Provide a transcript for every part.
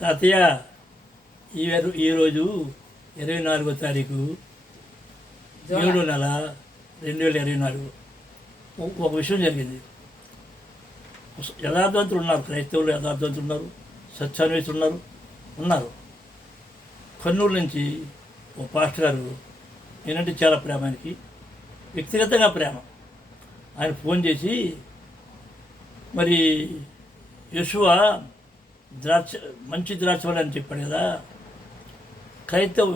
తాతయ్య ఈరోజు 24వ తారీఖు 7వ నెల 2024 ఒక విషయం జరిగింది. యథార్థవంతులు ఉన్నారు, క్రైస్తవులు యథార్థవంతులు ఉన్నారు, సత్యాన్వేషులు ఉన్నారు. కర్నూలు నుంచి ఓ పాస్టర్ గారు, నేనంటే చాలా ప్రేమ, ఆయనకి వ్యక్తిగతంగా ప్రేమ. ఆయన ఫోన్ చేసి, మరి యెషూవా మంచి ద్రాక్షవల్లి అని చెప్పాడు కదా, క్రైస్తవ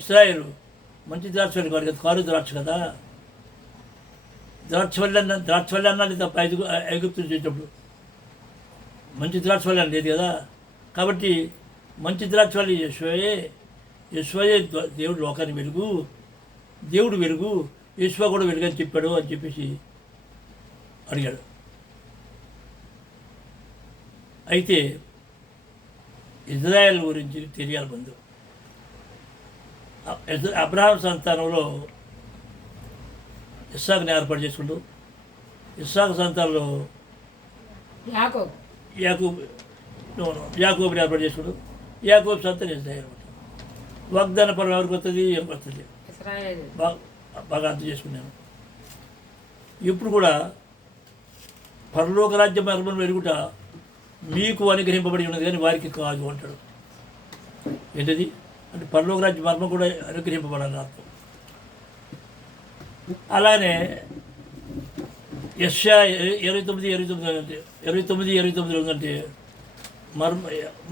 ఇశ్రాయేలు మంచి ద్రాక్షవల్లి కాదు కదా, కారు ద్రాక్ష కదా, ద్రాక్షవల్లి అన్నది తప్ప ఐగుప్తులు చేసేటప్పుడు మంచి ద్రాక్షవల్లి అని లేదు కదా. కాబట్టి మంచి ద్రాక్షవల్లి యెషూవయే దేవుడు లోకాన్ని వెలుగు, దేవుడు వెలుగు, యెషూవా కూడా వెలుగు అని చెప్పాడు అని చెప్పేసి అడిగాడు. అయితే ఇజ్రాయెల్ గురించి తెలియాలి ముందు. అబ్రహాం సంతానంలో ఇస్సాకుని ఏర్పాటు చేసుకుంటూ, ఇస్సాకు సంతానంలో యాకోబుని ఏర్పాటు చేసుకుంటూ, యాకోబు సంతానం ఇజ్రాయెల్. వాగ్దాన పరం ఎవరికి వస్తుంది, ఎవరికి వస్తుంది, బాగా అర్థం చేసుకున్నాను. ఇప్పుడు కూడా పరలోక రాజ్య మర్మం వెలుగుట మీకు అనుగ్రహింపబడి ఉన్నది కానీ వారికి కాదు అంటాడు. ఏంటది అంటే పరలోక రాజ్య మర్మం కూడా అనుగ్రహింపబడాలని అర్థం. అలానే యెషయా 29 ఉందంటే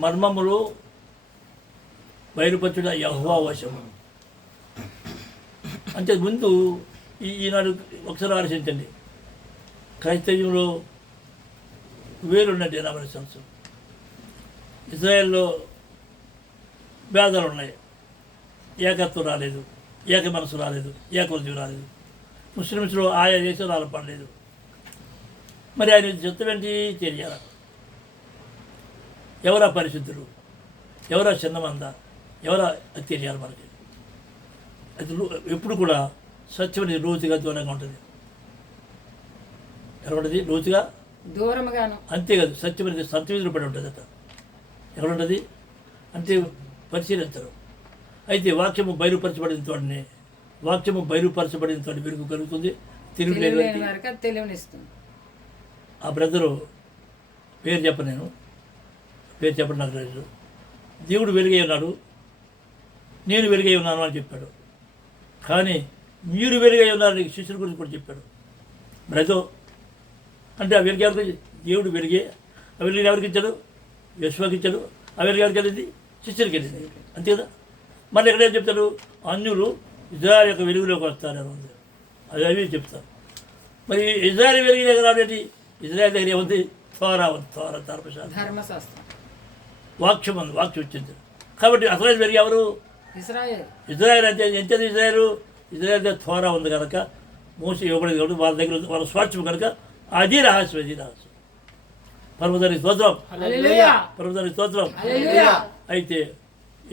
మర్మములు బయలుపరచుట యెహోవా వశము. అంటే ముందు ఈనాడు ఒకసారి ఆలోచించండి, క్రైస్తవ్యంలో వేలున్నట్టు 80 సంవత్సరం, ఇజ్రాయెల్లో భేదాలు ఉన్నాయి, ఏకత్వం రాలేదు, ఏక మనసు రాలేదు, ఏకవృత్తి రాలేదు, ముస్లిమ్స్లో ఆయా దేశాలు పడలేదు. మరి ఆయన చెత్తం ఏంటి తెలియాలి, ఎవరా పరిశుద్ధులు, ఎవరా చిన్నమంద, ఎవరా అది తెలియాలి మనకి. అది ఎప్పుడు కూడా సత్యం అనేది లోతుగా దూరంగా ఉంటుంది. ఎలా ఉంటుంది? లోతుగా దూరంగాను. అంతేకాదు, సత్యం అనేది సంతవీధులు పడి ఉంటుంది. అట ఎక్కడ ఉంటుంది అంటే పరిశీలించరు. అయితే వాక్యము బయలుపరచబడిన తోటనే, వాక్యము బయలుపరచబడిన తోటి వెలుగు కలుగుతుంది, తెలివినిస్తుంది. ఆ బ్రదరు పేరు చెప్పను, నేను పేరు చెప్పను, నాకు లేదు. దేవుడు వెలుగై ఉన్నాడు, నేను వెలుగై ఉన్నాను అని చెప్పాడు. కానీ మీరు వెలుగై ఉన్నారు శిష్యుల గురించి కూడా చెప్పాడు. బ్రదో అంటే ఆ వెలుగు ఎవరికి? దేవుడు వెలుగే. ఆ వెలుగు ఎవరికి ఇచ్చాడు? యెషూవాకి ఇచ్చాడు. ఆ వెలుగు ఎవరికి వెళ్ళింది? శిష్యులకి వెళ్ళింది. అంతే కదా. మళ్ళీ ఎక్కడేం చెప్తాడు? అన్యులు ఇజ్రాయెల్ యొక్క వెలుగులోకి వస్తారు అని అవి చెప్తారు. మరి ఇజ్రాయెల్ వెలుగు దగ్గర రాబట్టి ఇజ్రాయెల్ దగ్గర ఏముంది? థోరా ఉంది, ధర్మశాస్త్రం, వాక్యం ఉంది, వాక్యం వచ్చింది. కాబట్టి అసలు వెలుగు ఎవరు? ఇజ్రాయెల్. అంటే ఎంతది ఇజ్రాయెల్ దగ్గర థోరా ఉంది కనుక, మోస ఇవ్వబడింది కాబట్టి వాళ్ళ దగ్గర ఉంది, వాళ్ళ స్వార్థం కనుక అది రహస్యం, అది రహస్యం. పరమదాని స్తోత్రం, పరమదాని స్తోత్రం. అయితే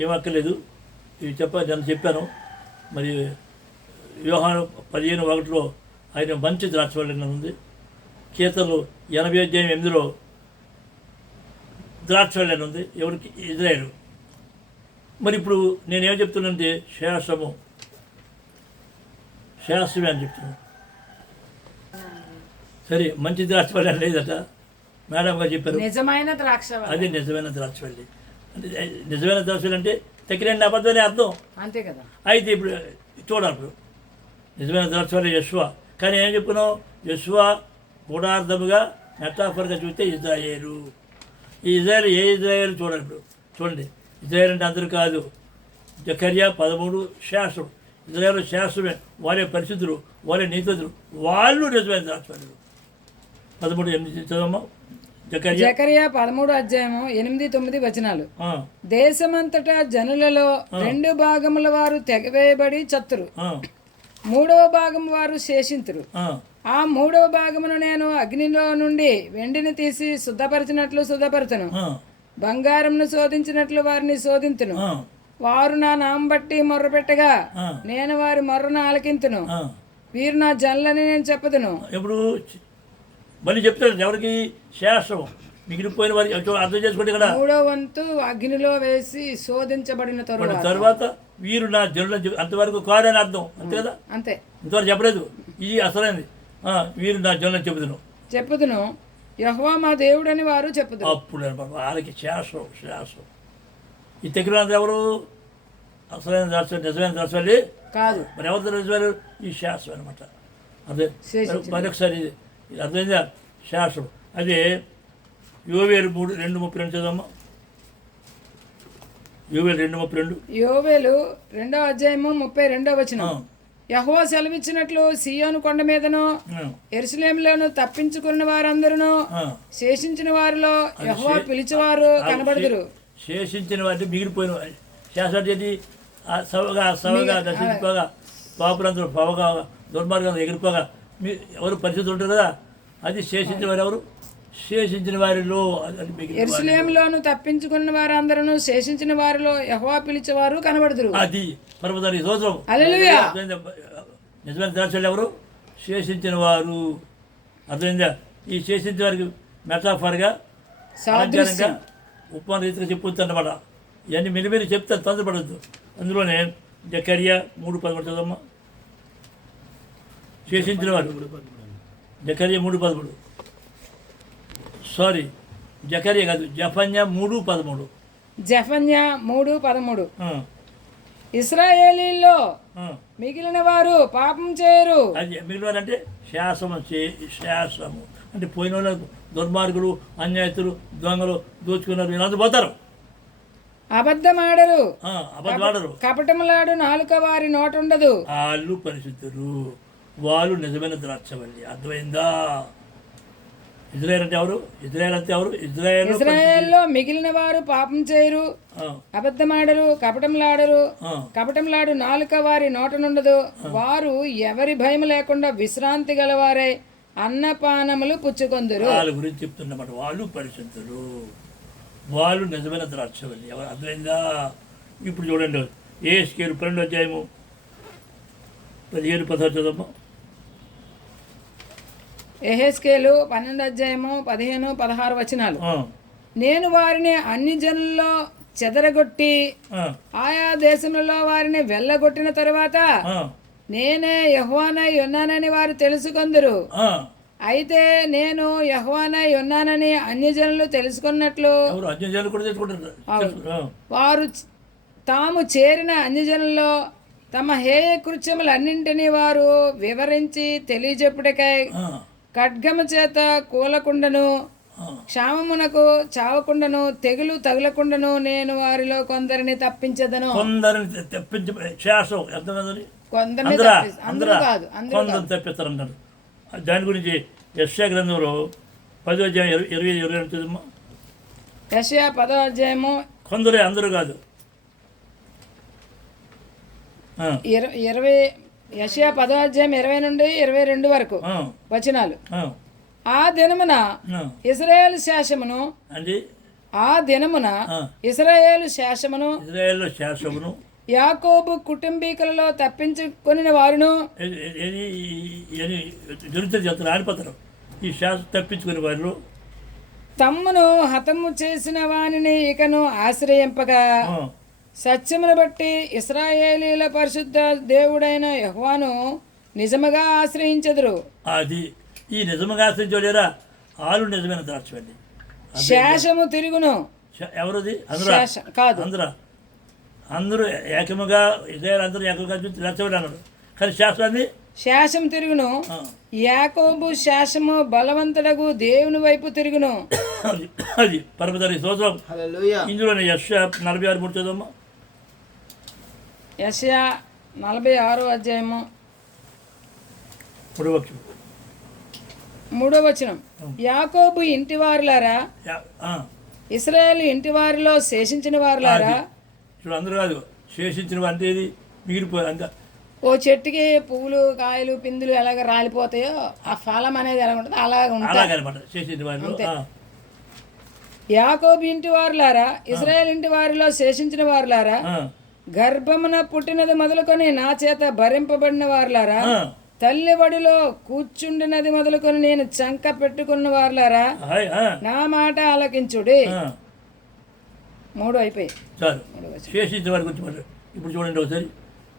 ఏమక్కర్లేదు, ఇవి నేను చెప్పాను. మరి యోహాను 15:1 ఆయన మంచి ద్రాక్షవల్లి ఉంది. కీర్తనలు 80:8 ద్రాక్షవల్లి ఉంది. ఎవరికి? ఇజ్రాయేలు. మరి ఇప్పుడు నేనేం చెప్తున్నానంటే శాస్త్రమే అని చెప్తున్నాను. సరే, మంచి ద్రాక్షవల్లి అని లేదట, మేడం గారు చెప్పారు. నిజమైన ద్రాక్ష, అదే నిజమైన ద్రాక్షవల్లి. అంటే నిజమైన ద్రాక్షవల్లి అంటే తగిన అబద్ధమనే అర్థం, అంతే కదా. అయితే ఇప్పుడు చూడాలి, ఇప్పుడు నిజమైన ద్రాక్షవల్లి యెషూవా. కానీ ఏం చెప్పుకున్నావు? యెషూవా గూఢార్థముగా మెటాఫర్గా చూస్తే ఇజ్రాయేలు. ఈ ఇజ్రాయేల్ ఏ ఇజ్రాయేల్ చూడాలి. ఇప్పుడు చూడండి, ఇజ్రాయేల్ అంటే అందరూ కాదు. జకర్యా 13 శాస్త్రం. ఇజ్రాయేల్ శాస్త్రమే, వాళ్ళే పరిశుద్ధులు, వాళ్ళే నీతివంతులు, వాళ్ళు నిజమైన ద్రాక్షవల్లులు. 13:8 చదవమ్మా. జకర్యా 13:8-9 దేశమంతటా జనులలో 2 భాగముల వారు తెగవేయబడి చత్తురు, 3వ భాగం వారు శేషింతురు. ఆ 3వ భాగమును నేను అగ్నిలో నుండి వెండిని తీసి శుద్ధపరచినట్లు శుద్ధపరచును, బంగారంను శోధించినట్లు వారిని శోధించును. వారు నా నామం బట్టి మొర్రపెట్టగా నేను వారి మొర్రను ఆలకింతును. వీరు నా జనులని నేను చెప్పదును. ఎప్పుడు మళ్ళీ చెప్తాడు ఎవరికి? శాస్త్రం. మిగిలిపోయిన వారి అర్థం చేసుకోండి ఇక్కడ. మూడో వంతు అగ్నిలో వేసి శోధించబడిన తర్వాత వీరు నా జనుల అంతవరకు కాదని అర్థం, అంతే కదా, అంతే. ఇంతవరకు చెప్పలేదు. ఇది అసలైంది. వీరు నా జనులను చెప్పుదును యెహోవా మా దేవుడని వారు చెప్పుదురు. అప్పుడు వాళ్ళకి శాశ్వతం. ఈ తెగిన ఎవరు అసలైన దర్శనం, నిజమైన దర్శనాలు కాదు. మరి ఎవరు దర్శనాలు? ఈ శాశ్వతం అనమాట. అదే మరొకసారి ఇది అర్థమైందా? శాశ్వతం. అదే యోవేలు 3:2:32 చదవమ్మా. యోవేలు 2:32. యోవేలు 2వ అధ్యాయము 32వ వచనం. యెహోవా సెలవిచ్చినట్లు సియోను కొండ మీదను యెరూషలేములోను తప్పించుకున్న వారందరూ శేషించిన వారిలో యెహోవా పిలిచేవారు కనబడుదురు. శేషించిన వారిని మిగిలిపోయిన వారి శాశ్వత సవగా దర్శించుకోగా పాపులందరూ పవగా దుర్మార్గం ఎగిరిపోగా ఎవరు పరిస్థితులు ఉంటారు కదా, అది శేషించిన వారు ఎవరు? శేషించిన వారిలో యెరూషలేములోను తప్పించుకున్న వారందరూ శేషించిన వారిలో యెహోవా పిలిచేవారు కనబడుదురు. అది పరమదాని స్తోత్రం. హల్లెలూయా. నిజమైన దర్శనాలు ఎవరు? శేషించిన వారు. అర్థమైందా? ఈ శేషించిన వారికి మెటాఫర్గా సాధారణంగా ఉపమాన రీతిగా చెప్పొచ్చు అన్నమాట. ఇవన్నీ మెల్లిమెల్లి చెప్తాను, తొందరపడద్దు. అందులోనే జకర్యా 3:13 చదవమ్మా. శేషించిన వారు జకర్యా 3:13. సారీ, జకర్యా కాదు, జఫన్యా 3:13. జఫన్యా 3:13. ఇశ్రాయేలీల్లో మిగిలిన వారు పాపం చేయరు. అది మిగిలిన వారు అంటే శాసము అంటే పోయిన వాళ్ళు దుర్మార్గులు, అన్యాయతులు, దొంగలు, దోచుకున్నారు, వీళ్ళందరూ పోతారు. అబద్ధమాడరు, కపటములాడు నాలుక వారి నోట ఉండదు. వాళ్ళు పరిశుద్ధులు, వాళ్ళు నిజమైన ద్రాక్షవల్లి. అర్థమైందా? ఇజ్రాయేల్ అంటే ఎవరు? ఇజ్రాయేల్లో మిగిలిన వారు పాపం చేయరు, అబద్ధమాడరు, కపటంలాడు నాలుక వారి నోట నుండదు. వారు ఎవరి భయం లేకుండా విశ్రాంతి గలవారై అన్నపానములు పుచ్చుకొందురు. వాళ్ళ గురించి చెప్తున్నమాట. వాళ్ళు పరిశుద్ధులు, వాళ్ళు నిజమైన ద్రాక్షవల్లి. ఎవరు? అర్థమైందా? ఇప్పుడు చూడండి, యెహెజ్కేలు 12వ అధ్యాయము 15-16 చదవమ్మా. యెహెజ్కేలు 12వ అధ్యాయము 15-16 వచనాలు. నేను వారిని అన్ని జనుల్లో చెదరగొట్టి ఆయా దేశములలో వారిని వెళ్ళగొట్టిన తరువాత నేనే యెహోవానై ఉన్నానని వారు తెలుసుకొందురు. అయితే నేను యెహోవానై ఉన్నానని అన్యజనులు తెలుసుకున్నట్లు వారు తాము చేరిన అన్యజనుల్లో తమ హేయ కృత్యములన్నింటినీ వారు వివరించి తెలియజెప్పుటకై ఖడ్గము చేత కూలకుండను, క్షామమునకు చావకుండను, తెగులు తగులకుండను నేను వారిలో కొందరిని తప్పించదను. తప్పిస్తారంటారు. దాని గురించి యెషయా గ్రంథంలో 10వ అధ్యాయం 20-22 యెషయా 10వ అధ్యాయము కొందరే, అందరూ కాదు. యెషయా 10వ అధ్యాయం 20-22 వరకు వచనాలు. ఆ దినమున ఇశ్రాయేలు శేషమును యాకోబు కుటుంబీకులలో తప్పించుకొనిన వారును ఆడిపోతారు. ఈ శాసనం తప్పించుకునే వారు తమ్మును హతము చేసిన వానిని ఇకను ఆశ్రయింపగా సత్యమును బట్టి ఇశ్రాయేలీల పరిశుద్ధ దేవుడైన యెహోవాను నిజముగా ఆశ్రయించెదరు. అది ఈ నిజముగా ఆశ్రయించలేరా? వాళ్ళు నిజమైన ద్రాక్షవల్లి. శేషము తిరుగును. ఎవరిది? కాదు, అందరూ ఏకముగా ఇజ్రాయేల్ అందరూ ఏకముగా ద్రాక్షవల్లి అన్నారు. కానీ శాస్త్రాన్ని శేషం తిరుగును. యాకోబు శేషము బలవంతుడగు దేవుని వైపు తిరుగును. అది పరమదారి స్తోత్రం. ఇందులోనే యెషయా 46:3 చదవమ్మా. యెషయా 46వ అధ్యాయము 3వ వచనం. యాకోబు ఇంటి వారులారా, ఇశ్రాయేలు ఇంటి వారిలో శేషించిన వారులారా. ఇప్పుడు అందరూ కాదు, శేషించిన అంటే ఇది మిగిలిపోయి అంత. ఓ చెట్టుకి పువ్వులు, కాయలు, పిందులు ఎలాగ రాలిపోతాయో ఆ ఫలం అనేది ఎలా ఉంటుంది అలాగే ఉంటుంది. యాకోబు ఇంటి వారులారా, ఇశ్రాయేల్ ఇంటి వారిలో శేషించిన వారులారా, గర్భమున పుట్టినది మొదలుకొని నా చేత భరింపబడిన వారులారా, తల్లి బడిలో కూర్చుండినది మొదలుకొని నేను చంక పెట్టుకున్న వారులారా హాయ్, నా మాట ఆలకించుడి. 3 అయిపోయి చాలు. శేషించిన వారి గురించి మాట ఇప్పుడు చూడండి ఒకసారి.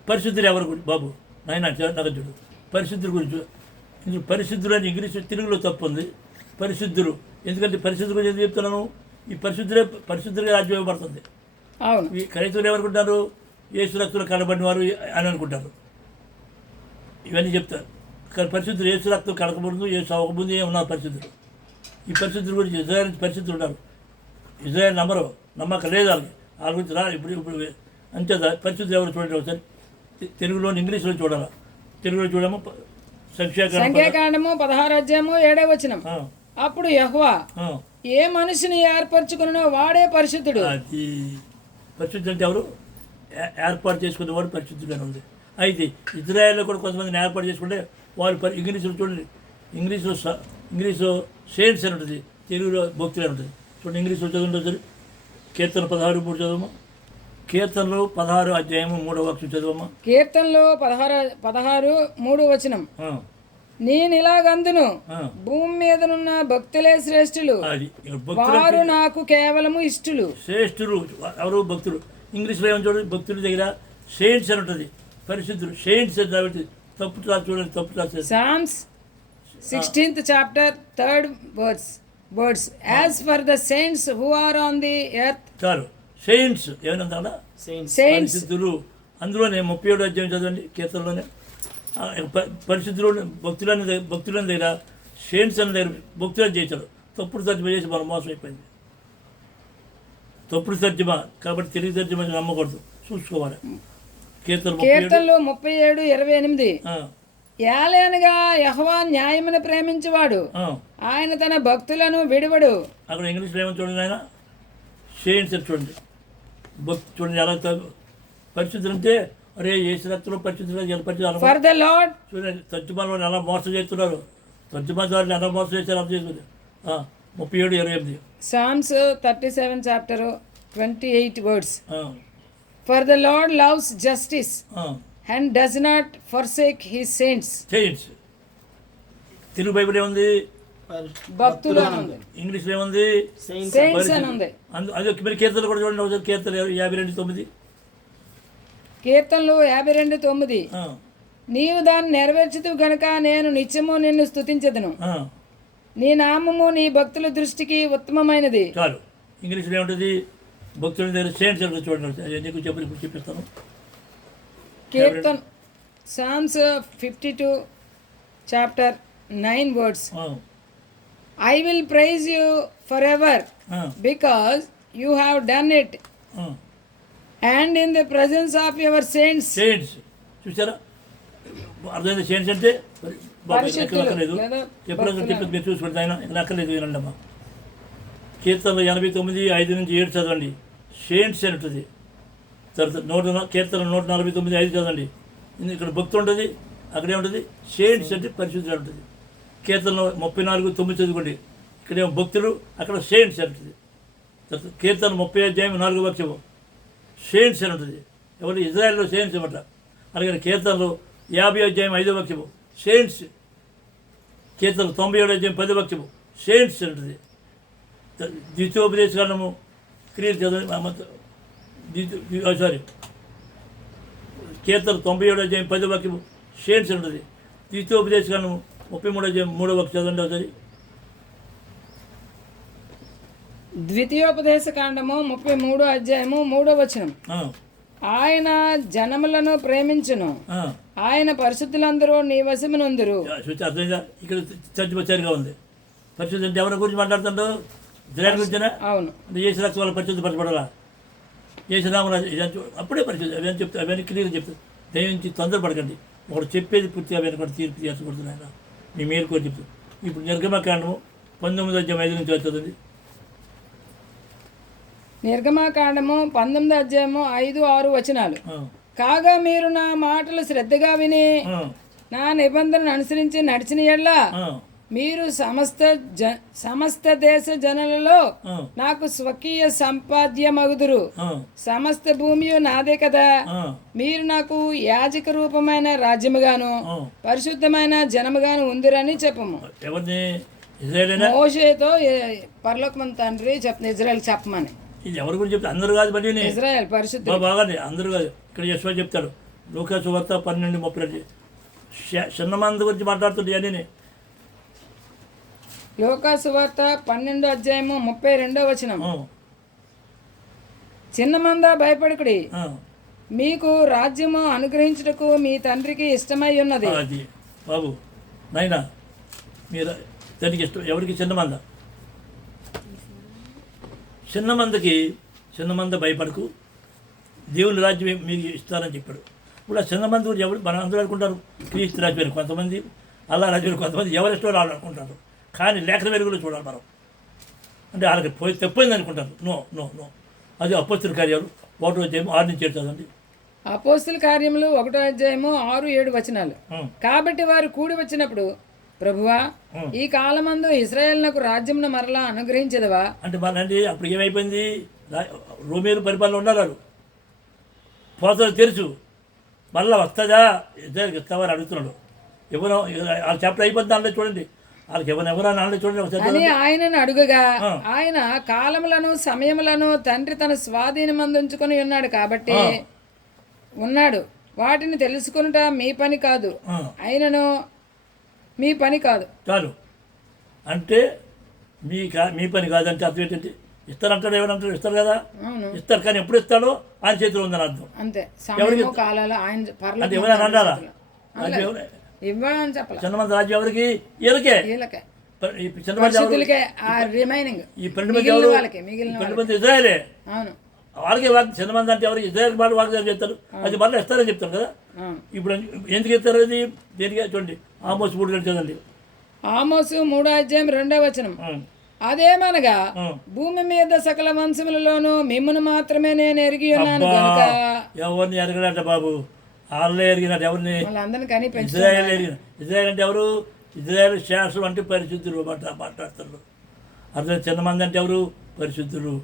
పరిశుద్ధులు ఎవరి గురించి బాబు నాయన నాకు చూడు పరిశుద్ధుల గురించి. ఇందులో పరిశుద్ధులు అని ఇంగ్లీష్ తెలుగులో తప్పు ఉంది. పరిశుద్ధులు ఎందుకంటే పరిశుద్ధుల గురించి ఎందుకు చెప్తున్నాను? ఈ పరిశుద్ధులుగా రాజ్యం ఇవ్వబడుతుంది. అవును. ఈ క్రైస్తవులు ఏమనుకుంటారు? యేసు రక్తులు కడబడిన వారు అని అనుకుంటారు. ఇవన్నీ చెప్తారు. కానీ పరిశుద్ధులు యేసు రక్తం కడకబడుతూ యేసు అవ్వకముందు ఉన్నారు పరిశుద్ధులు. ఈ పరిశుద్ధుల గురించి ఇజ్రాయెల్ నుంచి పరిశుద్ధులు ఉన్నారు. ఇజ్రాయెల్ నమ్మకం లేదు వాళ్ళ గురించి రా. ఇప్పుడు అంతేదా పరిశుద్ధులు ఎవరు చూడండి ఒకసారి. తెలుగులో ఇంగ్లీష్లో చూడాలా. తెలుగులో చూడము. సంఖ్యాకాండము 16 అధ్యాయము 7వ వచనం. అప్పుడు యెహోవా ఏ మనిషిని ఏర్పరచుకున్నో వాడే పరిశుద్ధుడు. అది పరిశుద్ధుడు అంటే ఎవరు? ఏర్పాటు చేసుకునేవాడు పరిశుద్ధుడని ఉంది. అయితే ఇజ్రాయెల్లో కూడా కొంతమందిని ఏర్పాటు చేసుకుంటే వాళ్ళు ఇంగ్లీష్లో చూడండి. ఇంగ్లీష్లో సెయింట్స్ అని ఉంటుంది, తెలుగులో భక్తులు అని ఉంటుంది. చూడండి ఇంగ్లీష్లో చదువుంటుంది. కీర్తన 16:3 చదవమ్మా. కీర్తనలు 16 అధ్యాయము 3వ వాక్యం చదవమ్మా. కీర్తనలు 16:3 వచనం. నేను ఇలాగందును భూమి మీదనున్న భక్తులే శ్రేష్ఠులు, వారు నాకు కేవలము ఇష్టలు. శ్రేష్ఠులు ఎవరు? భక్తులు. ఇంగ్లీష్లో ఏమని చూడండి, భక్తుల దగ్గర సెయింట్స్ అని ఉంటుంది. పరిశుద్ధులు సెయింట్స్ అని కాబట్టి తప్పు చూడండి, తప్పు రాసేది. Psalms 16th chapter 3rd words as for the saints who are on the earth. చాలు. సెయింట్స్ ఏమన్నా saints పరిశుద్ధులు. అందులోనే 37వ అధ్యాయం చదవండి కీర్తనలోనే. పరిశుద్ధులు భక్తులని దగ్గర సెయింట్స్ అనే దగ్గర భక్తులని చేశారు. తప్పుడు తర్జుమా చేసి మనం మోసం అయిపోయింది. తప్పుడు తర్జుమా కాబట్టి తెలుగు తర్జుమా నమ్మకూడదు, చూసుకోవాలి. కీర్తనలు 37:28 ఏలయనగా యెహోవా న్యాయమును ప్రేమించువాడు, ఆయన తన భక్తులను విడువడు. అక్కడ ఇంగ్లీష్లో ఏమని చూడండి ఆయన. సెయింట్స్ అని చూడండి. చూడండి ఎలా పరిశుద్ధులు అంటే అరే యేసు రక్తంలో పరిశుద్ధులు ఫర్ ద లార్డ్. చూడండి తర్జుమాలో ఎలా మోసం చేస్తున్నారు. తర్జుమా ద్వారా ఎలా మోసం చేశారు అర్థం చేసుకుంది. 37:28 Psalms 37 chapter 28 words. For the Lord loves justice and does not forsake his saints. Saints. Telugu Bible ఏముంది? భక్తులు అని ఉంది. ఇంగ్లీష్లో ఏముంది? సెయింట్స్ అని ఉంది. అదే మరి కీర్తనలు కూడా చూడండి ఒకసారి. కీర్తన 52:9. కీర్తనలు 52:9 నీవు దాన్ని నెరవేర్చుతూ గనుక నేను నిత్యము నిన్ను స్తుతించెదను, నీ నామము నీ భక్తుల దృష్టికి ఉత్తమమైనది. చాలు. ఇంగ్లీష్లో ఏముంటుంది? భక్తుల దగ్గర సెయింట్స్ అని చూడండి. ఎందుకు చెప్పిస్తాను. కీర్తన్ Psalms 52 chapter 9 words. I will praise you forever because you have done it and in the presence of your saints. Saints చూసారా? అర్థమైంది. సెయింట్స్ అంటే ఎక్కలేదు. ఎప్పుడైనా చెప్పి మీరు చూసుకోండి. ఆయన ఎక్కలేదు వినండి అమ్మా. కీర్తనలు 89:5-7 చదవండి. సెయింట్స్ అని ఉంటుంది. తర్వాత కీర్తన 149:5 చదవండి. ఇక్కడ భక్తి ఉంటుంది, అక్కడే ఉంటుంది. సెయింట్స్ అంటే పరిశుద్ధులు ఉంటుంది. కీర్తనలో 34:9 చదువుకోండి. ఇక్కడేమో భక్తులు, అక్కడ సెయింట్స్ అని ఉంటుంది. తర్వాత కీర్తన 30 అధ్యాయం 4వ వాక్యము సెయింట్స్ అని ఉంటుంది. ఎవరు? ఇజ్రాయెల్లో సెయింట్స్ అనమాట. అలాగే కీర్తనలో 50 అధ్యాయం 5వ వాక్యము సెయింట్స్. కీర్తన 97 అధ్యాయం 10వ వాక్యము సెయింట్స్ అని ఉంటుంది. ద్వితీయోపదేశకాండము క్రియలు చదవండి. కీర్తన 97 అధ్యాయం 10వ వాక్యము సెయింట్స్ ఉంటుంది. ద్వితీయోపదేశకాండము 33 అధ్యాయం 3వ వాక్యం చదవండి ఒకసారి. ద్వితీయోపదేశకాండము 33 అధ్యాయము 3వ వచనం. ఆయన జనములను ప్రేమించును, ఆయన పరిశుద్ధులందరూ నీ వశమునందురు. అర్థమైందా? ఇక్కడ చర్చపచారిగా ఉంది. పరిశుద్ధి అంటే ఎవరి గురించి మాట్లాడుతుండో? జనాల గురించేనా? అవును. యేసు రక్తం వల్ల పరిశుద్ధి పరచబడాలా? యేసు నామరాజు అప్పుడే పరిశుద్ధి. అవన్నీ చెప్తే అవన్నీ క్లియర్గా చెప్తారు. దయించి తొందరపడకండి. ఒకటి చెప్పేది పూర్తిగా అవన్నీ కూడా తీర్పు చేర్చకూడదు. ఆయన మీ మేలు కూడా చెప్తారు. ఇప్పుడు నిర్గమకాండము 19 అధ్యాయం 5 నుంచి చదువుతుంది. నిర్గమకాండము 19 అధ్యాయము 5-6 వచనాలు. కాగా మీరు నా మాటలు శ్రద్ధగా విని నా నిబంధనను అనుసరించి నడిచిన యెడల మీరు సమస్త దేశ జనులలో ఆ, నాకు స్వకీయ సంపాద్యమగుదురు. ఆ, సమస్త భూమి నాదే కదా. ఆ, మీరు నాకు యాజక రూపమైన రాజ్యముగాను ఆ. పరిశుద్ధమైన జనముగాను ఉందిరని చెప్పము. ఎవరిని? ఇజ్రాయేలేనా? మోషేతో పరలోకమంత తండ్రి ఇజ్రాయెల్ చెప్పమని. ఇది ఎవరి గురించి చెప్తే అందరూ కాదు మరి ఇజ్రాయెల్ పరిశుద్ధ బాగానే అందరూ కాదు. ఇక్కడ యశ్వ చెప్తాడు లూకా సువార్త 12:32 చిన్న మంది గురించి మాట్లాడుతుంటే అన్నీ. లోకా సువార్త 12:32 చిన్న మంద భయపడకుడి, మీకు రాజ్యము అనుగ్రహించుటకు మీ తండ్రికి ఇష్టమై ఉన్నది. అది బాబు నాయనా మీరు దానికి ఇష్టం. ఎవరికి? చిన్న మంద. చిన్న మంద భయపడకు, దేవుని రాజ్యం మీకు ఇస్తారని చెప్పాడు. ఇప్పుడు ఆ చిన్న మంది గురించి ఎవరు మనం అందరూ అనుకుంటారు క్రీస్తు రాజ్యం, కొంతమంది అల్లా రాజ్యం, కొంతమంది ఎవరెస్టో వాళ్ళు అనుకుంటారు. కానీ లేఖన వెలుగులో చూడాలి మనం. అంటే వాళ్ళకి పోయి తప్పింది అనుకుంటారు. నో నో నో అది అపొస్తలుల కార్యాలు 1:6-7 చదవండి. అపోస్తలుల కార్యములు 1:6-7 కాబట్టి వారు కూడి వచ్చినప్పుడు, ప్రభువా ఈ కాలమందు ఇశ్రాయేలునకు రాజ్యమును మరలా అనుగ్రహించదవా అంటే మళ్ళీ అప్పుడు ఏమైపోయింది? రోమేలు పరిపాలన ఉన్నారు, పోతలు తెలుసు, మళ్ళీ వస్తుందా ఇద్దరికి ఇస్తావా అని అడుగుతున్నాడు. ఎవరో వాళ్ళ చాప్టర్ అయిపోతుంది దాంట్లో చూడండి, వాళ్ళకి ఎవరు అని చూడండి అని ఆయనను అడుగగా, ఆయన కాలములను సమయములను తండ్రి తన స్వాధీనమందుంచుకొని ఉన్నాడు కాబట్టి ఉన్నాడు, వాటిని తెలుసుకునుట మీ పని కాదు, ఆయనను మీ పని కాదు. చాలు అంటే మీ పని కాదంటే అర్థం ఏంటంటే ఇస్తారంటాడు. ఎవరంటారు? ఇస్తారు కదా, ఇస్తారు. కానీ ఎప్పుడు ఇస్తాడో ఆయన చేతిలో ఉందని అర్థం. అంతే. సమయము కాలాలు ఆయన అంటే ఎవరైనా అన్నారా? ఇవ్వాలని చెప్పాలి. చిన్నమంది రాజ్యం ఎవరికి? వీళ్ళకే. ఈ చిన్నమంది రిమైనింగ్ ఈ 12 మంది ఇజ్రాయేలే. అవును, వాళ్ళకే చిన్నమంది అంటే ఎవరికి? ఇజ్రాయేల్ మాట వాగ్దానం చేస్తారు, అది మళ్ళీ ఇస్తారని చెప్తారు కదా. ఇప్పుడు ఎందుకు ఇస్తారు? అది దేనికి? చూడండి ఆమోస్ 3 చదవండి. ఆమోసు 3:2 అదేమనగా భూమి మీద సకల వంశములలోనూ మిమ్మును మాత్రమే నేను ఎరిగి ఉన్నాను కనుక. ఎవరిని ఎరగడట బాబు? వాళ్ళే ఎరిగినట్టు. ఎవరిని? ఇజ్రాయేల్ ఎరిగిన. ఇజ్రాయేల్ అంటే ఎవరు? ఇజ్రాయేల్ శాస్త్రం అంటే పరిశుద్ధులు మాట్లాడుతారు. అర్థం. చిన్నమంది అంటే ఎవరు? పరిశుద్ధులు.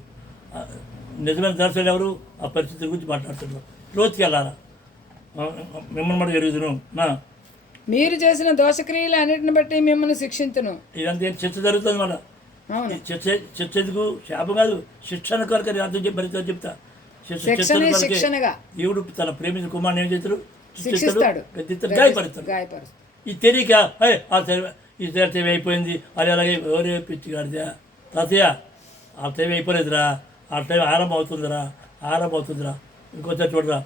నిజమైన దర్శకులు ఎవరు? ఆ పరిస్థితుల గురించి మాట్లాడుతున్నారు. లోతుకి వెళ్ళాలా? మిమ్మల్ని మాట ఎరుగుతును. మీరు చేసిన దోషక్రియలు అన్నిటిని బట్టి మిమ్మల్ని శిక్షించును. ఇదంతా చర్చ జరుగుతుంది మన. చర్చ ఎందుకు? శాపం కాదు, శిక్షణ కొరకు అని అర్థం చెప్తా. దేవుడు తన ప్రేమించిన కుమారుని ఏం చేస్తాడు? గాయపరుస్తాడు. ఇది తెలియక ఈ తీర్థం అయిపోయింది అది అలాగే ఎవరే పిచ్చి కాడిదా తాతయ్య ఆ టైం అయిపోలేదురా, ఆ టైం ఆరంభం అవుతుందిరా. ఇంకోసారి చూడరా,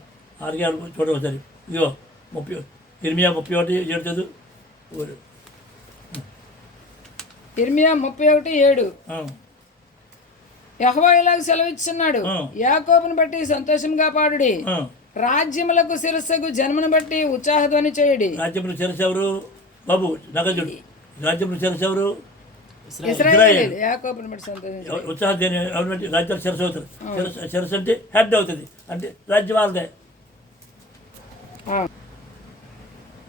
ఆరిగా చూడవచ్చారు. ఇదిగో 31:7 ఇర్మియా 31:7 యెహోవా ఇలాగ సెలవిస్తున్నాడు, యాకోబును బట్టి సంతోషంగా పాడుడి, రాజ్యములకు శిరస్సుకు జన్మను బట్టి ఉత్సాహధ్వని చేయుడి. రాజ్యములు శిరస్సు ఎవరు బాబు? నగజుడు. రాజ్యములు శిరస్సు ఎవరు? ఇశ్రాయేలు. యాకోబును బట్టి సంతోషించండి. ఉత్సాహధ్వని ఎవరు? రాజ్యాలు శిరస్సు అవుతారు. శిరస్సు అంటే హెడ్ అవుతుంది, అంటే రాజ్యం వాళ్ళదే.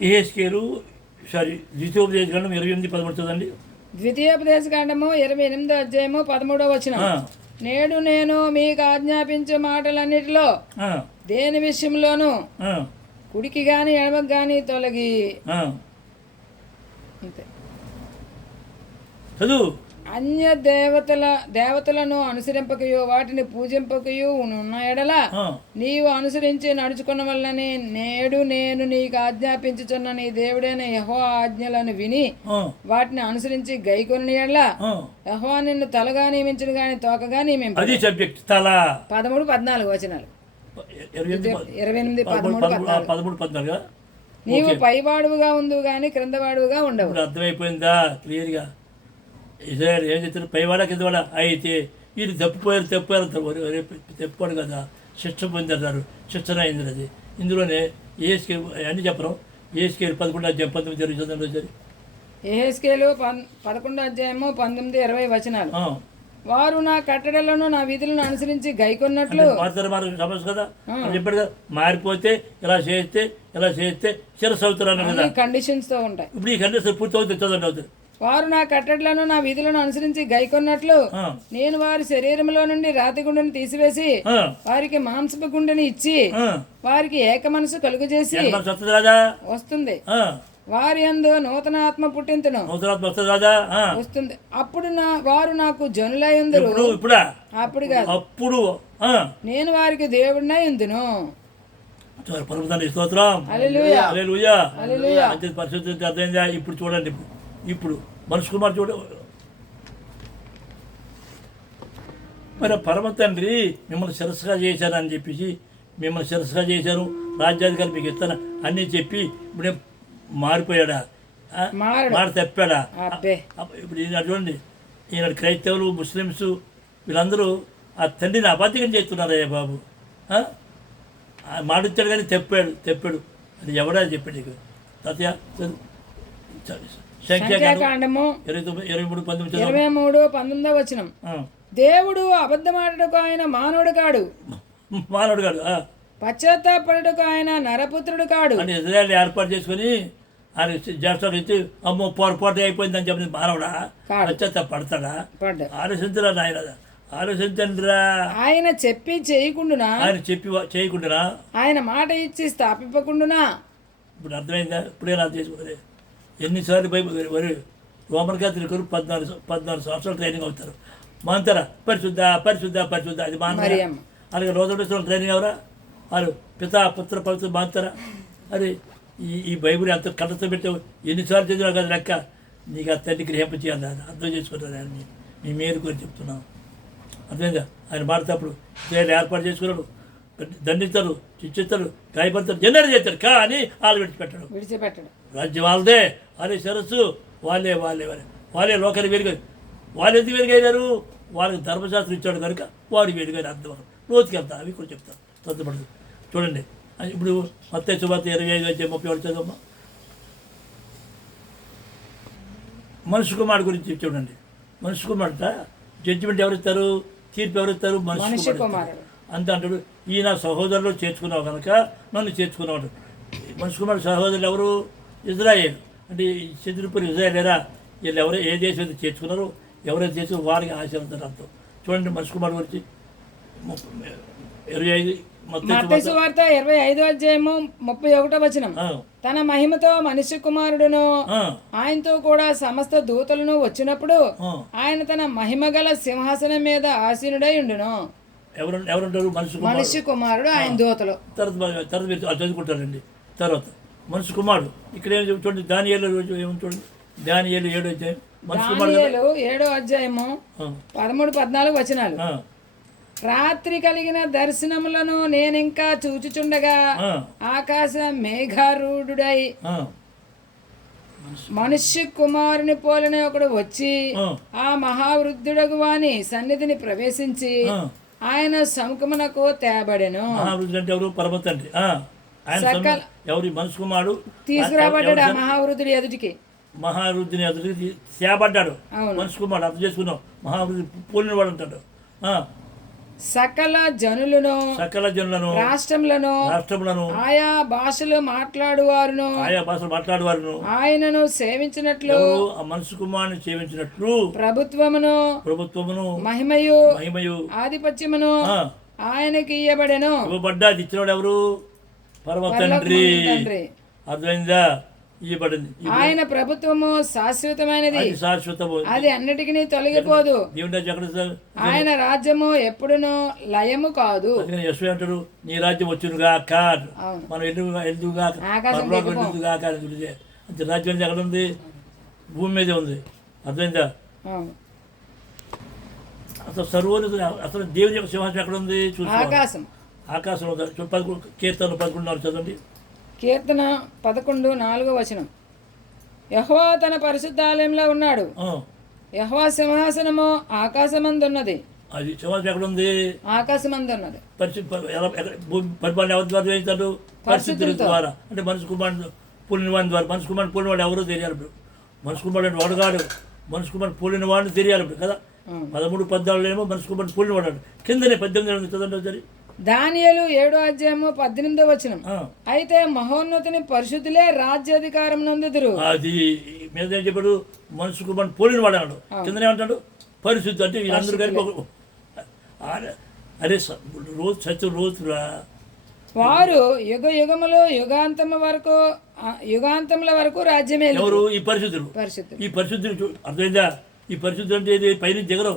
యెహెజ్కేలు ద్వితీయోపదేశకాండం 28:13 చదవండి. ద్వితీయోపదేశకాండము 28:13 నేడు నేను మీకు ఆజ్ఞాపించే మాటలన్నిటిలో దేని విషయంలోనూ కుడికి గాని ఎడమకు గాని తొలగి చదువు అన్య దేవతలను అనుసరింపకయో వాటిని పూజింపకయో ఉన్న ఎడల నీవు అనుసరించి నడుచుకున్న వల్లని నేడు నేను నీకు ఆజ్ఞాపించుచున్న నీ దేవుడైన యెహోవా ఆజ్ఞలను విని వాటిని అనుసరించి గైకొని ఎడల యెహోవా నిన్ను తలగా నియమించను గాని తోకగా నియమించు. 13-14 28-13-14 నీవు పైవాడుగా ఉండు గాని క్రిందవాడుగా ఉండవు. అర్థమైపోయిందా క్లియర్గా? ఇజ్రాయేల్ ఏం చెప్తారు? పైవాడ కిందవాడ అయితే వీళ్ళు తప్పిపోయారు తప్పిపోడు కదా, శిక్ష పొందారు, శిక్షణ అయింది. అది ఇందులోనే యెహెజ్కేలు అన్నీ చెప్పరు. యెహెజ్కేలు 11:19-20 యెహెజ్కేలు 11:19-20 వారు నా కట్టడలను నా విధులను అనుసరించి గైకొన్నట్లు సమస్య కదా చెప్పాడు కదా, మారిపోతే ఇలా చేస్తే శిరస్సు అవుతారు అన్న కదా కండిషన్స్ తో ఉంటాయి. ఇప్పుడు ఈ కండిషన్ పూర్తి అవుతుంది. చదవండి అవుతుంది వారు నా కట్టడలను నా విధులను అనుసరించి గైకొన్నట్లు ఆ, నేను వారి శరీరంలో నుండి రాతి గుండెను తీసివేసి ఆ, వారికి మాంసపు గుండెని ఇచ్చి ఆ. వారికి ఏక మనసు కలుగజేసి ఎంత మనసు వస్తుంది రాజా? వస్తుంది ఆ, వారి యందు నూతన ఆత్మ పుట్టింతును నూతనాత్మ వస్తుంది రాజా? ఆ. వస్తుంది. అప్పుడు వారు నాకు జనులయందురు. ఇప్పుడా? అప్పుడు కాదు, అప్పుడు ఆ. నేను వారికి దేవుడినై ఉందును. చాలు, పరమ తండ్రి స్తోత్రం. హల్లెలూయా. హల్లెలూయా. హల్లెలూయా. అంటే పరిశుద్ధత అర్థమైందా? ఇప్పుడు చూడండి, ఇప్పుడు మనిషి కుమార్ చూడ మరి పరమ తండ్రి మిమ్మల్ని శిరస్సుగా చేశాను అని చెప్పేసి, మిమ్మల్ని శిరస్సుగా చేశాను, రాజ్యాధికారి మీకు ఇస్తాను అన్నీ చెప్పి ఇప్పుడే మారిపోయాడా? ఆ? మారడు. మాట తప్పాడా? అబ్బే, ఇప్పుడు ఈనాడు చూడండి, ఈనాడు క్రైస్తవులు, ముస్లిమ్స్ వీళ్ళందరూ ఆ తండ్రిని అబద్ధికం చేస్తున్నారయ్యా బాబు. ఆ? ఆ మాట ఇచ్చాడు కానీ తెప్పాడు అది ఎవడా చెప్పాడు నీకు? తాతయ్య చదువు. సంఖ్యాకాండం సంఖ్యాకాండము 23:19 23:19 వచనం. దేవుడు అబద్ధమాడుటకు ఆయన మానవుడు కాడు, మానవుడు కాడు. పశ్చాత్తాపడుటకు ఆయన నరపుత్రుడు కాడు. అంటే ఇజ్రాయల్ ఏర్పాటు చేసుకొని ఆయన చేస్తాడు ఇచ్చి అమ్మో పొరపాటు అయిపోయిందని చెప్పి మానవుడా కాడు. పశ్చాత్తాప పడతాడా? పడ్డా. ఆలోచించరా నాయన, ఆలోచించండిరా. ఆయన చెప్పి చేయకుండునా, ఆయన చెప్పి చేయకుండా ఆయన మాట ఇచ్చి స్థాపింపకుండునా. ఇప్పుడు అర్థమైందా? ఇప్పుడే నాకు చేసుకున్నది. ఎన్నిసార్లు వరి రోమన్ క్యాథలిక్ 14 సంవత్సరాలు ట్రైనింగ్ అవుతారు. మాంతారా పరిశుద్ధ పరిశుద్ధ పరిశుద్ధ అది మాంతారా? మరియమ్మ. అలాగే రోజు ట్రైనింగ్ ఎవరా? వాళ్ళు పితా పుత్ర పవిత్ర మాంతారా? అరే ఈ బైబిల్ ఎంత కళ్ళతో పెట్టావు, ఎన్నిసార్లు చదివినా కదా లెక్క. నీకు ఆ తండ్రి గ్రహింప చేయాలి, అర్థం చేసుకుంటారు. ఆయన మీ మేలు కొని చెప్తున్నాం. అర్థమైందా? ఆయన మాడతప్పుడు ఏర్పాటు చేసుకున్నాడు, దండిస్తారు, శిక్షిస్తారు, గాయపడతారు, జనరల్ చేస్తారు, కానీ వాళ్ళు విడిచిపెట్టడు. రాజ్యం వాళ్ళదే, వాళ్ళే సరస్సు, వాళ్ళే లోకాన్ని వెలుగారు. వాళ్ళు ఎందుకు వెలుగైనారు? వాళ్ళకి ధర్మశాస్త్రం ఇచ్చాడు కనుక వాడు వెలుగైన అర్థం. రోజుకి వెళ్తా అవి కూడా చెప్తాను, తొందరపడదు. చూడండి, ఇప్పుడు మత్తయి సువార్త 25:30 చదవమ్మా. మనుషు కుమారుడు గురించి చూడండి. మనుషు కుమారుట జడ్జిమెంట్ ఎవరిస్తారు? తీర్పు ఎవరిస్తారు? మనుషు కుమారుడు. అంత అంటాడు, ఈయన సహోదరులు చేర్చుకున్నావు కనుక నన్ను చేర్చుకున్నాడు. మనుషు కుమారుడు సహోదరులు ఎవరు? ఇజ్రాయేల్. అంటే చంద్రపురి ఇజ్రాయేలేరా? వీళ్ళు ఎవరో ఏ దేశం అయితే చేర్చుకున్నారో, ఎవరైతే చేర్చుకో వారికి ఆశీర్వదించారు అర్థం. చూడండి మనుషు కుమారుడు గురించి 25 మత్తయి సువార్త 25:31 వచనం. తన మహిమతో మనిషి కుమారుడును ఆయనతో కూడా సమస్త దూతలను వచ్చినప్పుడు ఆయన తన మహిమ గల సింహాసనం మీద ఆసీనుడై ఉండును. ఎవరుంటారు? మనిషి కుమారుడు ఆయన దూతలు. తర్వాత మీరు చదువుకుంటారండి. తర్వాత మనిషి కుమారుడు ఇక్కడ ఏం చూడండి, దానియేలు ఏమని చూడండి, దానియేలు 7వ అధ్యాయం. మనిషి కుమారుడు 7వ అధ్యాయము 13-14 వచనాలు. రాత్రి కలిగిన దర్శనములను నేనింకా చూచుచుండగా ఆకాశ మేఘారూఢుడై మనుష్య కుమారుని పోలిన ఒకడు వచ్చి ఆ మహావృద్ధుడగు వాని సన్నిధిని ప్రవేశించి ఆయన సముఖమునకు తేబడెను. మహావృద్ధుడు అంటే ఎవరు? పరమ తండ్రి. ఎవరి? మనుషు కుమారుడు తీసుకురాబడ్డాడు ఆ మహావృద్ధుడి ఎదుటికి. మహావృద్ధిని ఎదుటికి తేబడ్డాడు మనుషు కుమారుడు. అర్థం చేసుకున్నావు? మహావృద్ధి పోలిన వాడు అంటాడు. సకల జనులను రాష్ట్రములను ఆయా భాషలు మాట్లాడువారును ఆయనను సేవించినట్లు, మనుషు కుమారుని సేవించినట్లు ప్రభుత్వమును మహిమయు ఆధిపత్యమును ఆయనకి ఇవ్వబడెను. ఇవ్వబడ్డాది. ఇచ్చినవాడు ఎవరు? పరమ తండ్రి. అర్థమైందా? ఇవ్వబడింది. ఆయన ప్రభుత్వము శాశ్వతమైనది, శాశ్వతము, అది అన్నిటికీ తొలగిపోదు. ఆయన రాజ్యము ఎప్పుడును లయము కాదు. అంటాడు, నీ రాజ్యం వచ్చునుగాక, మనం ఎందుకుగాక అంటే రాజ్యం ఎక్కడ ఉంది? భూమి మీదే ఉంది. అర్థమైందా? అసలు సర్వోన్నత అసలు దేవుని యొక్క సింహాసనం ఎక్కడ ఉంది? ఆకాశం. ఆకాశంలో. కీర్తనలు 11 చదవండి. కీర్తన 11:4 వచనం. యెహోవా తన పరిశుద్ధాలయంలో ఉన్నాడు, యెహోవా సింహాసనము ఆకాశమందున్నది. అది సింహాసనం ఎక్కడ ఉంది? ఆకాశమందున్నది. పరిపాలన ఎవరి ద్వారా చేస్తాడు? పరిశుద్ధుల ద్వారా. అంటే మనిషి కుమారుడు పూలిన వాడిని ద్వారా. మనిషి కుమారుడు పూలిన వాడు ఎవరో తెలియాలి. ఇప్పుడు మనిషి కుమారుడు వాడు కాడు, మనిషి కుమారుడు పూలిన వాడిని తెలియాలి ఇప్పుడు కదా. 13-14 ఏమో మనిషి కుమారుడు పూలిన వాడు. కిందనే 18 చదవండి ఒకసారి. దానియేలు 7:18 ఆ. అయితే మహోన్నతుని పరిశుద్ధులే రాజ్యాధికారం నందుదురు. అది మీద ఏం చెప్పాడు, మనసుకు మన పోలిన వాడు అన్నాడు. కిందనే అంటాడు పరిశుద్ధి అంటే వీళ్ళందరూ కలిపి అరే రోజు సత్యం రోజురా. వారు యుగ యుగములు యుగాంతముల వరకు రాజ్యమే. ఎవరు ఈ పరిశుద్ధులు? పరిశుద్ధులు. ఈ పరిశుద్ధులు అర్థమైందా? ఈ పరిశుద్ధులు అంటే ఇది పైన జగరం.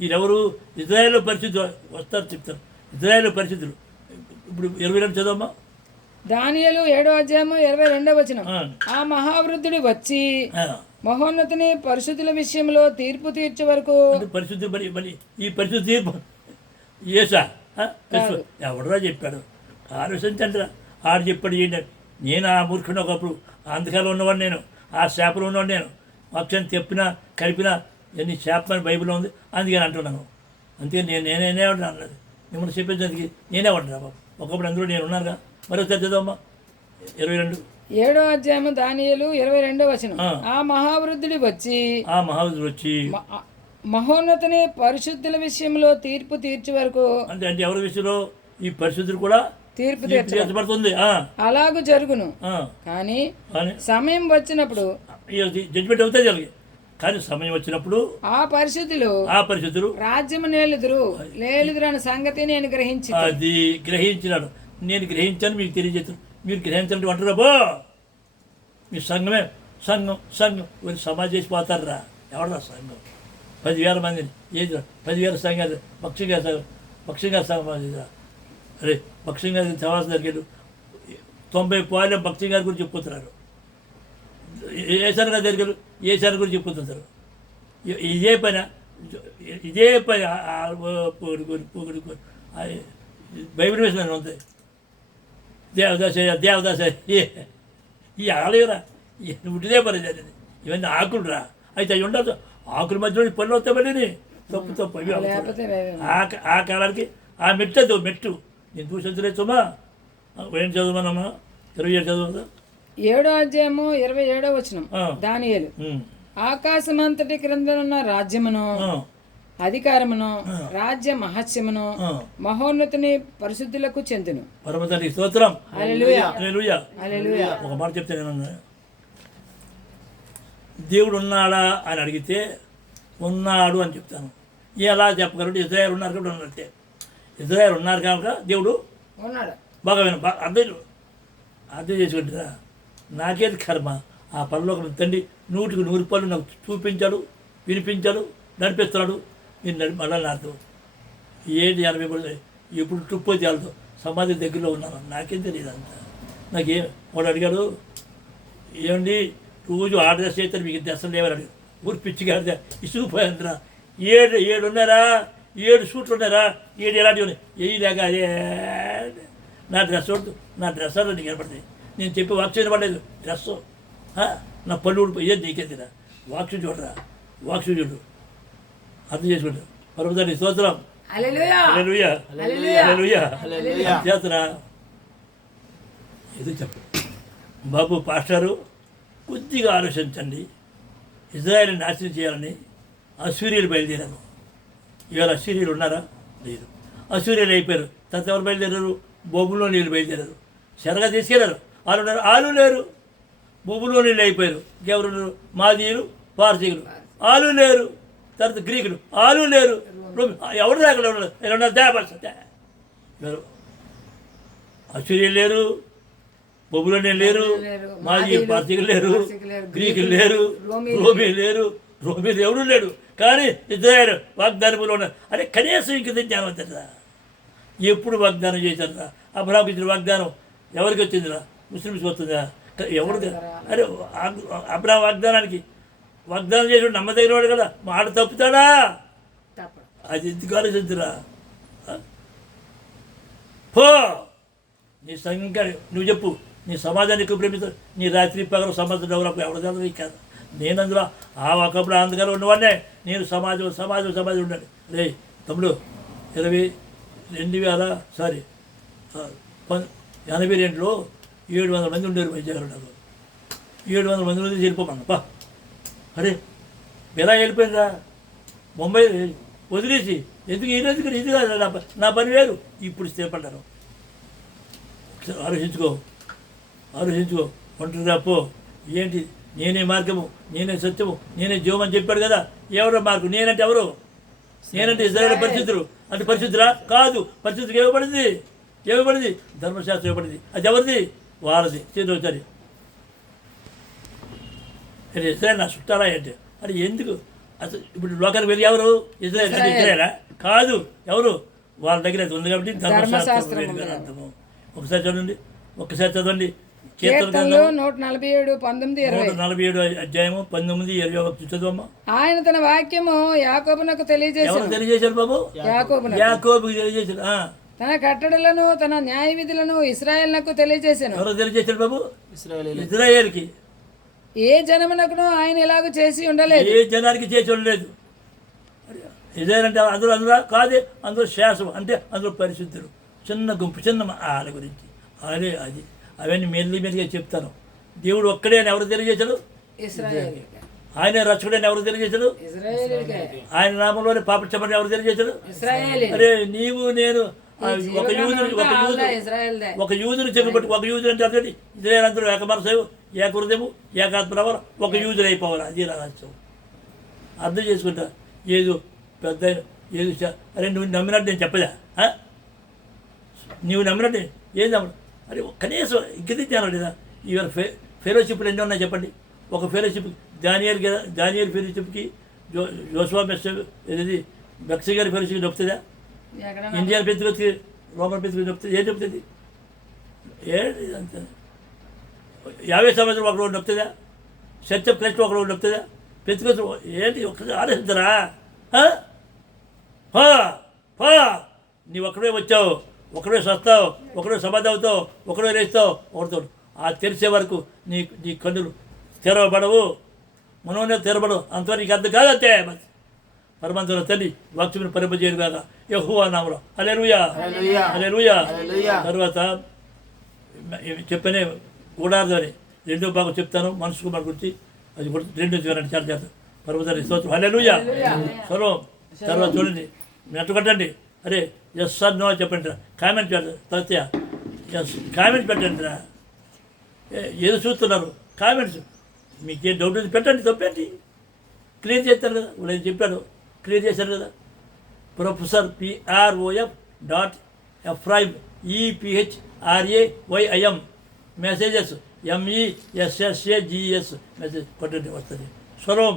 వీరెవరు? ఇజ్రాయేల్ పరిశుద్ధులు వస్తారు, చెప్తారు. ఇజ్రాయేల్ పరిశుద్ధులు. ఇప్పుడు 22 చదవమ్మా. దానియేలు 7:22 ఆ మహావృద్ధుడు వచ్చి మహోన్నతుని పరిశుద్ధుల విషయంలో తీర్పు తీర్చే వరకు. పరిశుద్ధి మరి ఈ పరిశుద్ధి తీర్పు ఏసా ఎవడరా చెప్పాడు? ఆలోచించండిరా. ఆడు చెప్పాడు ఏంటంటే, నేను ఆ మూర్ఖుని ఒకప్పుడు ఆ అంధకారంలో ఉన్నవాడు, నేను ఆ శాపలో ఉన్నవాడు, నేను అక్షరం తెప్పినా కలిపినా ఎన్ని శాపమని బైబిల్లో ఉంది, అందుకని అంటున్నాను. అంతే నేనే ఉంటాను అన్నది. మిమ్మల్ని చెప్పేదానికి నేనే ఉంటాను బాబు. ఒకప్పుడు అందులో నేను ఉన్నానుగా. మరొకసారి చదవమ్మా 22. 7వ అధ్యాయం దానియేలు 22 ఆ మహావృద్ధుడు వచ్చి మహోన్నతుని పరిశుద్ధుల విషయంలో తీర్పు తీర్చే వరకు. అంటే ఎవరి విషయంలో? ఈ పరిశుద్ధులు కూడా తీర్పు తీర్చబడుతుంది. అలాగూ జరుగును. కానీ సమయం వచ్చినప్పుడు జడ్జిమెంట్ అవుతాయి జరిగి. కానీ సమయం వచ్చినప్పుడు ఆ పరిశుద్ధులు రాజ్యము లేలుదురు అనే సంగతి నేను గ్రహించి అది గ్రహించినాడు. నేను గ్రహించాను, మీకు తెలియజేస్తాను. మీరు గ్రహించాలంటే అంటారా బో మీ సంఘమే సంఘం వీళ్ళు సమాజం చేసిపోతారా? ఎవడరా సంఘం? 10,000 మందిని ఏది 10,000 సంఘాలు భక్ష్యంగా సమాజం. అరే భక్ష్యంగా సమాజం దగ్గర 90 పాలు భక్ష్యం గారి గురించి చెప్పుతున్నారు. ఏసారి గారి దగ్గర ఏసారి గురించి చెప్పుతుంటారు. ఇదే పని బైబిల్ వేసిన ఉంటాయి. దేవదాస ఈ ఆలయరా ఉట్టిదే పని జరిగింది. ఇవన్నీ ఆకులు రా. అయితే అవి ఉండదు. ఆకుల మధ్యలో పనులు వస్తాయి. మళ్ళీ తప్పు ఆ కాలానికి ఆ మెట్టు నేను చూసొచ్చలేమ్మా. ఏం చదువుమానమ్మా? 27 చదువు. 7వ అధ్యాయము 27 దానియేలు ఆకాశమంతటి క్రిందనున్న రాజ్యమును అధికారమును రాజ్య మహత్యమును మహోన్నతుని పరిశుద్ధులకు చెందును. పరమతండ్రికి స్తోత్రం. హల్లెలూయా. హల్లెలూయా. ఒక మాట చెప్తే నేను, దేవుడు ఉన్నాడా అని అడిగితే ఉన్నాడు అని చెప్తాను. ఎలా చెప్పగలడు? ఇజ్రాయేల్ ఉన్నారు కాబట్టి ఉన్నట్టే. ఇజ్రాయేల్ ఉన్నారు కనుక దేవుడు ఉన్నాడు. బాగా అర్థం చేసుకుంటారా? నాకేది కర్మ? ఆ పరలోకం తండ్రి 100కి 100 పనులు నాకు చూపించాడు, వినిపించాడు, నడిపిస్తున్నాడు. నేను మళ్ళీ నాతో ఏంటి 80 పనులు ఎప్పుడు టుప్పో తేలతో సమాధి దగ్గరలో ఉన్నాను. నాకేం తెలియదు అంత. నాకేం వాడు అడిగాడు, ఏమండి రోజు ఆర్డర్ డ్రెస్ అయితే మీకు దర్శనం లేవని అడిగాడు. ఊరు పిచ్చిగా ఇసుకుపోయారా? 7 ఉన్నారా? 7 సూట్లు ఉన్నారా? 7 ఎలాంటివి ఉన్నాయి? లేక అదే నా డ్రెస్ అలా నీకు కనపడుతుంది. నేను చెప్పి వాక్స్ వినపడలేదు. డ్రెస్సు నా పళ్ళు ఊడిపోయి ఏది నీకేదిరా? వాక్స్ చూడరా, వాక్స్ చూడు, అర్థం చేసుకుంటా. పరమదాన్ని స్తోత్రం. చేస్తున్నా ఎందుకు చెప్పు బాబు? పాస్టారు కొద్దిగా ఆలోచించండి. ఇజ్రాయేల్ని నాశనం చేయాలని అశ్వరీయులు బయలుదేరారు. ఇవాళ అశ్వరీయులు ఉన్నారా? లేదు. అశ్వరీయులు అయిపోయారు. తర్వాత ఎవరు బయలుదేరారు? బొబ్బులో నీళ్ళు బయలుదేరారు. చెరగా తీసుకెళ్ళారు. ఆలు లేరు. బొబ్బులో నీళ్ళు అయిపోయారు. ఇంకెవరు? మాదీయులు, పార్సీకులు. ఆలు లేరు. తర్వాత గ్రీకులు. ఆలు లేరు. ఎవరు రాకలేదు. దేవరు అశ్వరీయులు లేరు, బొబ్బులోనే లేరు, మాజీ పార్సీకులు లేరు, గ్రీకులు లేరు, రోమీలు లేరు. రోమీలు ఎవరు లేడు. కానీ ఇజ్రాయేలు వాగ్దానములో ఉన్నారు. అరే కనీసం ఇంక జ్ఞానం అవుతుందా? ఎప్పుడు వాగ్దానం చేశారా? అబ్రాహాంకి ఇచ్చిన వాగ్దానం ఎవరికి వచ్చిందిరా? ముస్లిమ్స్కి వస్తుందా? ఎవరికి? అరే అబ్రాహాం వాగ్దానం చేసి నమ్మదగినవాడు కదా. మాట తప్పుతాడా? అది ఎందుకు ఆలోచించరా? పో నీ సంఘం నువ్వు చెప్పు. నీ సమాజానికి ప్రేమిస్తావు. నీ రాత్రి పగలు సమాజం డెవలప్ ఎవరు చదువు కాదు. నేను అందులో ఒకప్పుడు అందుకని ఉన్నవాడినే. నేను సమాజం ఉండాలి. రే తమ్ముడు 82లో 700 మంది ఉండేవారు వైద్యగారు. 700 మంది నుండి వెళ్ళిపోమన్నా పా. అరే ఎలా వెళ్ళిపోయిందా? ముంబై వదిలేసి ఎందుకు ఈరోజు ఇది కాదు నా పని వేరు ఇప్పుడు స్థిరపడ్డాను. ఒకసారి ఆలోచించుకో ఒంటరిగా పో. ఏంటి నేనే మార్గము, నేనే సత్యము, నేనే జీవం అని చెప్పాడు కదా. ఎవరో మార్గం? నేనంటే ఎవరు? నేనంటే ఇజ్రాయేల్ పరిశుద్ధులు అంటే పరిశుద్ధురా? కాదు. పరిశుద్ధికి ఏమబడింది ధర్మశాస్త్రం ఇవ్వబడింది. అది ఎవరిది? వాళ్ళది. చేతులు ఇజ్రాయేల్ నా చుట్టారా అంటే అది ఎందుకు? అసలు ఇప్పుడు లోకానికి వెళ్ళి ఎవరు? ఇజ్రాయేలా? కాదు. ఎవరు? వాళ్ళ దగ్గర అది ఉంది కాబట్టి ధర్మశాస్త్రం అర్థము. ఒకసారి చదవండి కీర్తనలు 147:19-20. అధ్యాయము 19-21 చదువమ్మా. ఆయన తన వాక్యము యాకోబునకు తెలియజేశాడు బాబు. యాకోబుకి తెలియజేశాడు. తన కట్టడలను తన న్యాయ విధులను ఇశ్రాయేలునకు తెలియజేశాను. ఎవరు తెలియజేశాడు బాబు? ఇశ్రాయేలుకి. ఏ జనమునకును ఆయన ఇలాగ చేసి ఉండలేదు. ఏ జనానికి చేసి ఉండలేదు. ఇజ్రాయేల్ అంటే అందులో కాదే, అందులో శాసనం అంటే అందులో పరిశుద్ధులు. చిన్న గుంపు, చిన్న వాళ్ళ గురించి అదే అది అవన్నీ మెల్లిగా చెప్తాను. దేవుడు ఒక్కడే అని ఎవరు తెలియజేశాడు? ఆయన రక్షకుడని ఎవరు తెలియజేశాడు? ఆయన నామంలోనే పాప చెప్పని ఎవరు తెలియజేశాడు? అరే నీవు నేను ఒక యూదుని చెప్పబట్టి ఒక యూదుని అంటే అర్థం ఇజ్రాయేల్ అందరూ ఏక మనసు, ఏక హృదయము, ఏకాత్మ రావాలి, ఒక యూదులు అయిపోవాలి. అది రహస్యం. అర్థం చేసుకుంటా. ఏదో పెద్ద ఏదో అరే నువ్వు నమ్మినట్టు నేను చెప్పదా? నువ్వు నమ్మినట్టు ఏం నమ్మడు? అరే కనీసం ఇంకది జ్ఞానం లేదా? ఇవాళ ఫెలోషిప్లు ఎన్ని ఉన్నాయి చెప్పండి. ఒక ఫెలోషిప్ దానియేలు ఫెలోషిప్కి జోషువా ఏది మెక్సి గారి ఫెలోషిప్ నొప్పుతుందా? ఇండియన్ పెద్దకి రోమన్ పెద్దకి నొప్పుతుంది. ఏం నొప్పుతుంది? ఏంటి అంతే. 50 సంవత్సరం ఒక రోజు నొప్పుతుందా? సత్యం క్రైస్ట్ ఒక రోజు నొప్పుతుందా? పెద్దకొచ్చి ఏంటి ఒక్కసారి ఆలోచించరా? నీవు ఒక్కడే వచ్చావు, ఒకడే వస్తావు, ఒకడే సమాధి అవుతావు, ఒకడే లేస్తావు, ఒకరితో ఆ తెరిచే వరకు నీ కన్నులు తెరవబడవు, మనోనే తెరవబడవు. అంతవరకు నీకు అర్థం కాదంతే. పరమంతుల తల్లి వాక్యమును పరిపజేయను కాక యెహోవా నామములో హల్లెలూయా హల్లెలూయా. తర్వాత చెప్పనే గూఢార్థమని 2వ భాగం చెప్తాను. మనసుకు మన గురించి అది 2 చూడండి. చాలా చేస్తాను. పరమతల్లి స్తోత్రం హల్లెలూయా సర్వం. తర్వాత చూడండి, నెట్టు కట్టండి. అరే ఎస్ సార్ నో చెప్పండి. కామెంట్ పెట్టండి. సత్య ఎస్ కామెంట్ పెట్టండి రా. ఏదో చూస్తున్నారు కామెంట్స్. మీకు ఏ డౌట్ ఉంది పెట్టండి, తప్పేంటి? క్లియర్ చేస్తారు కదా. నేను చెప్పాను, క్లియర్ చేశారు కదా. Professor PROF.Ephraim EPHRAYIM messages MESSAGS message కొట్టండి, వస్తుంది. స్వరం.